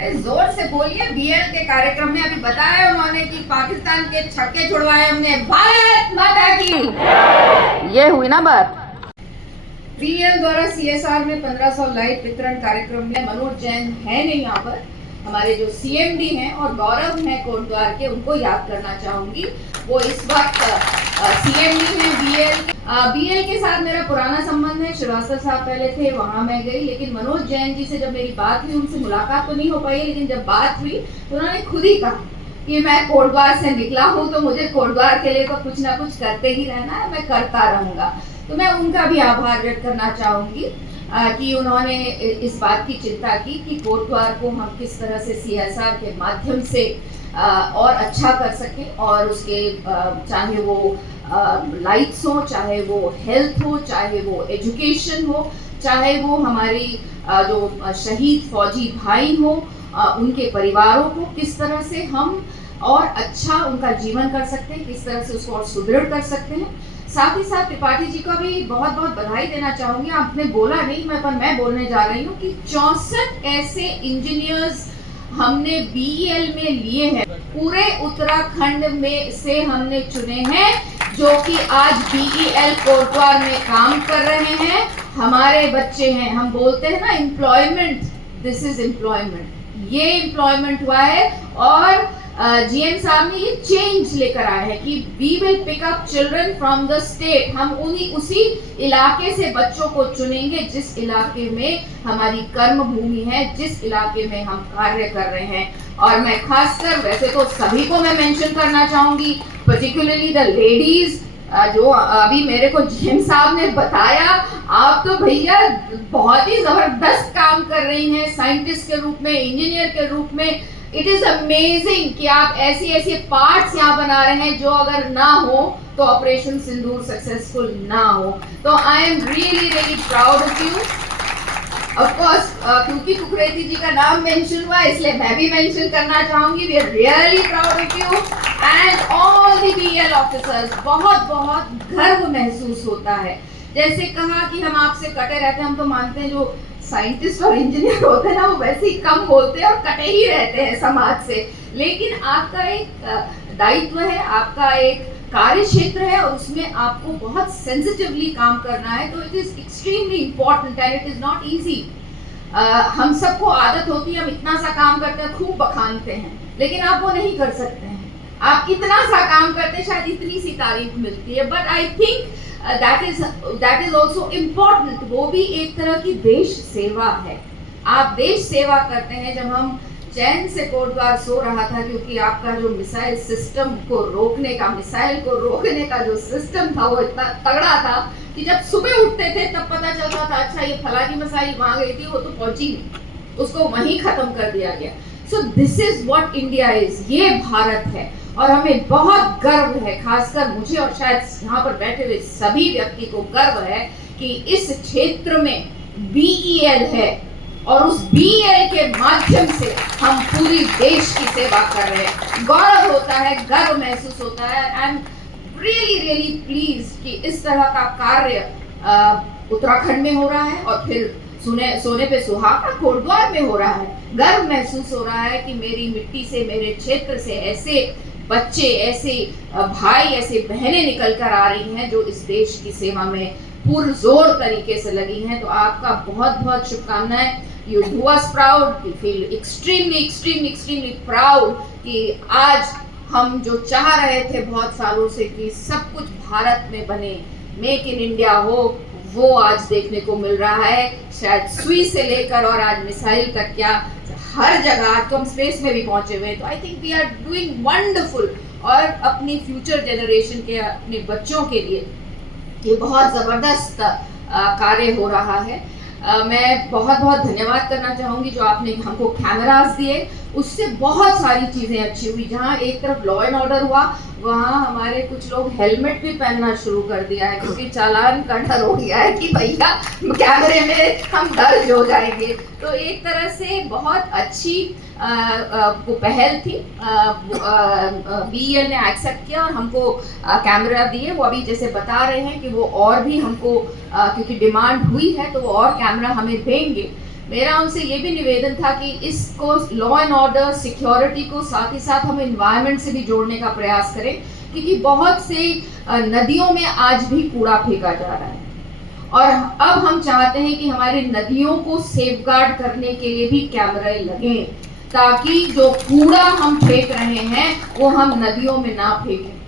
अरे जोर से बोलिए। बीएल के कार्यक्रम में अभी बताया उन्होंने कि पाकिस्तान के छक्के छुड़वाए हमने, भारत माता की। ये हुई ना बात। बीएल द्वारा सीएसआर में 1500 लाइट वितरण कार्यक्रम में मनोज जैन है नहीं यहाँ पर, हमारे जो सीएमडी हैं और गौरव हैं कोटद्वार के, उनको याद करना चाहूंगी। वो इस वक्त सीएमडी हैं बीएल के साथ मेरा पुराना संबंध है। श्रीवास्तव साहब पहले थे, वहां मैं गई, लेकिन मनोज जैन जी से जब मेरी बात हुई, उनसे मुलाकात तो नहीं हो पाई, लेकिन जब बात हुई तो उन्होंने खुद ही कहा कि मैं कोटद्वार से निकला हूँ तो मुझे कोटद्वार के लिए तो कुछ ना कुछ करते ही रहना है, मैं करता रहूंगा। तो मैं उनका भी आभार व्यक्त करना चाहूंगी कि उन्होंने इस बात की चिंता की कि कोटद्वार को हम किस तरह से सीएसआर के माध्यम से और अच्छा कर सकें, और उसके चाहे वो लाइट्स हो, चाहे वो हेल्थ हो, चाहे वो एजुकेशन हो, चाहे वो हमारी जो शहीद फौजी भाई हो, उनके परिवारों को किस तरह से हम और अच्छा उनका जीवन कर सकते हैं, किस तरह से उसको और सुदृढ़ कर सकते हैं। साथ ही साथ त्रिपाठी जी का भी बहुत बहुत बधाई देना चाहूंगी। आपने बोला नहीं, मैं बोलने जा रही हूँ कि 64 ऐसे इंजीनियर्स हमने बीईएल में लिए हैं, पूरे उत्तराखंड में से हमने चुने हैं, जो कि आज बीईएल कोटद्वार में काम कर रहे हैं, हमारे बच्चे हैं। हम बोलते हैं ना एम्प्लॉयमेंट, दिस इज एम्प्लॉयमेंट, ये एम्प्लॉयमेंट हुआ है। और जीएम साहब ने ये चेंज लेकर आए हैं कि we will pick up children from the state. हम उसी इलाके से बच्चों को चुनेंगे जिस इलाके में हमारी कर्म भूमि है, जिस इलाके में हम कार्य कर रहे हैं। और मैं खासकर, वैसे तो सभी को मैं मेंशन करना चाहूंगी, पर्टिकुलरली द लेडीज, जो अभी मेरे को जीएम साहब ने बताया, आप तो भैया बहुत ही जबरदस्त काम कर रही हैं साइंटिस्ट के रूप में, इंजीनियर के रूप में। इट इज अमेजिंग कि आप ऐसी पार्ट्स यहाँ बना रहे हैं जो अगर ना हो तो ऑपरेशन सिंदूर सक्सेसफुल ना हो। तो I am really proud of you. Of course क्योंकि कुकरेती जी का नाम मेंशन हुआ, इसलिए मैं भी मेंशन करना चाहूंगी। We are really proud of you and all the BL officers. बहुत बहुत गर्व महसूस होता है। जैसे कहा कि हम आपसे कटे रहते हैं, हम तो मानते हैं जो साइंटिस्ट और इंजीनियर होते हैं ना, वो वैसे ही कम बोलते हैं और कटे ही रहते हैं समाज से। लेकिन आपका एक दायित्व है, आपका एक कार्य क्षेत्र है, और उसमें आपको बहुत सेंसिटिवली काम करना है। तो it is extremely important and it is not easy. हम सबको आदत होती है, हम इतना सा काम करते हैं, खूब बखानते हैं, लेकिन आप वो नहीं कर सकते हैं। आप इतना सा काम करते हैं, शायद इतनी सी तारीफ मिलती है, but I think that is also important। वो भी एक तरह की देश सेवा है। आप देश सेवा करते हैं। जब हम चैन से कोटद्वार सो रहा था, क्योंकि आपका जो मिसाइल सिस्टम को रोकने का, मिसाइल को रोकने का जो सिस्टम था वो इतना तगड़ा था कि जब सुबह उठते थे तब पता चलता था अच्छा ये फलानी मिसाइल वहां गई थी, वो तो पहुंची नहीं, उसको वहीं खत्म कर दिया गया। So this is what India is, ये भारत है। और हमें बहुत गर्व है, खासकर मुझे और शायद यहाँ पर बैठे हुए सभी व्यक्ति को गर्व है कि इस क्षेत्र में बीईएल है, और उस बीईएल के माध्यम से हम पूरी देश की सेवा कर रहे हैं। गौरव होता है, गर्व महसूस होता है। आई एम रियली प्लीज कि इस तरह का कार्य उत्तराखंड में हो रहा है, और फिर सोने पे सुहागा कोटद्वार में हो रहा है। गर्व महसूस हो रहा है कि मेरी मिट्टी से, मेरे क्षेत्र से ऐसे बच्चे, ऐसे भाई, ऐसे बहनें निकल कर आ रही हैं जो इस देश की सेवा में पुरजोर तरीके से लगी हैं। तो आपका बहुत बहुत शुभकामनाएं। You do us proud, we feel extremely proud कि आज हम जो चाह रहे थे बहुत सालों से कि सब कुछ भारत में बने, मेक इन इंडिया हो, वो आज देखने को मिल रहा है। शायद सुई से लेकर और आज मिसाइल तक, क्या हर जगह आज तो हम स्पेस में भी पहुंचे हुए हैं। तो I think we are doing wonderful, और अपनी फ्यूचर जनरेशन के, अपने बच्चों के लिए ये बहुत ज़बरदस्त कार्य हो रहा है। मैं बहुत बहुत धन्यवाद करना चाहूँगी जो आपने हमको कैमरास दिए, उससे बहुत सारी चीज़ें अच्छी हुई। जहाँ एक तरफ लॉ एंड ऑर्डर हुआ, वहाँ हमारे कुछ लोग हेलमेट भी पहनना शुरू कर दिया है, क्योंकि चालान का डर हो गया है कि भैया कैमरे में हम दर्ज हो जाएंगे। तो एक तरह से बहुत अच्छी वो पहल थी। बीईएल ने एक्सेप्ट किया और हमको कैमरा दिए। वो अभी जैसे बता रहे हैं कि वो और भी हमको क्योंकि डिमांड हुई है तो वो और कैमरा हमें देंगे। मेरा उनसे ये भी निवेदन था कि इसको लॉ एंड ऑर्डर, सिक्योरिटी को साथ ही साथ हम एनवायरनमेंट से भी जोड़ने का प्रयास करें, क्योंकि बहुत से नदियों में आज भी कूड़ा फेंका जा रहा है और अब हम चाहते हैं कि हमारी नदियों को सेफगार्ड करने के लिए भी कैमरे लगें, ताकि जो कूड़ा हम फेंक रहे हैं वो हम नदियों में ना फेंकें।